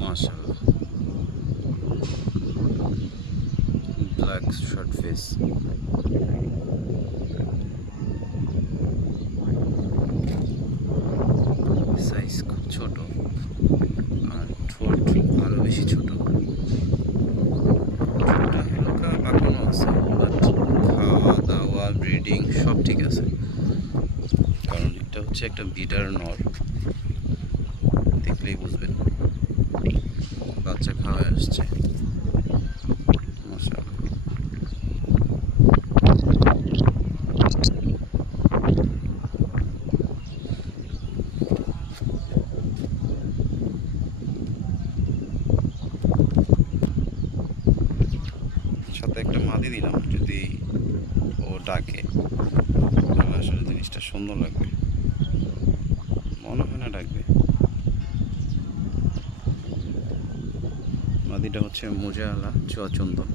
মাশাআল্লাহ, black short face. Size খুব ছোট, আর ঠোঁট আরো বেশি ছোট। ঠোঁটটা হালকা পাকানো আছে, বাট খাওয়া দাওয়া ব্রিডিং সব ঠিক আছে। কারণ এটা হচ্ছে একটা বিডার নর, দেখলেই বুঝবেন। বাচ্চা খাওয়া আসছে, মাশাআল্লাহ। সাথে একটা মাদি দিলাম, যদি ও ডাকে তাহলে আসলে জিনিসটা সুন্দর লাগবে। মনে হয় না ডাকবে। মাদিটা হচ্ছে মোজাওয়ালা চুয়াচন্দন।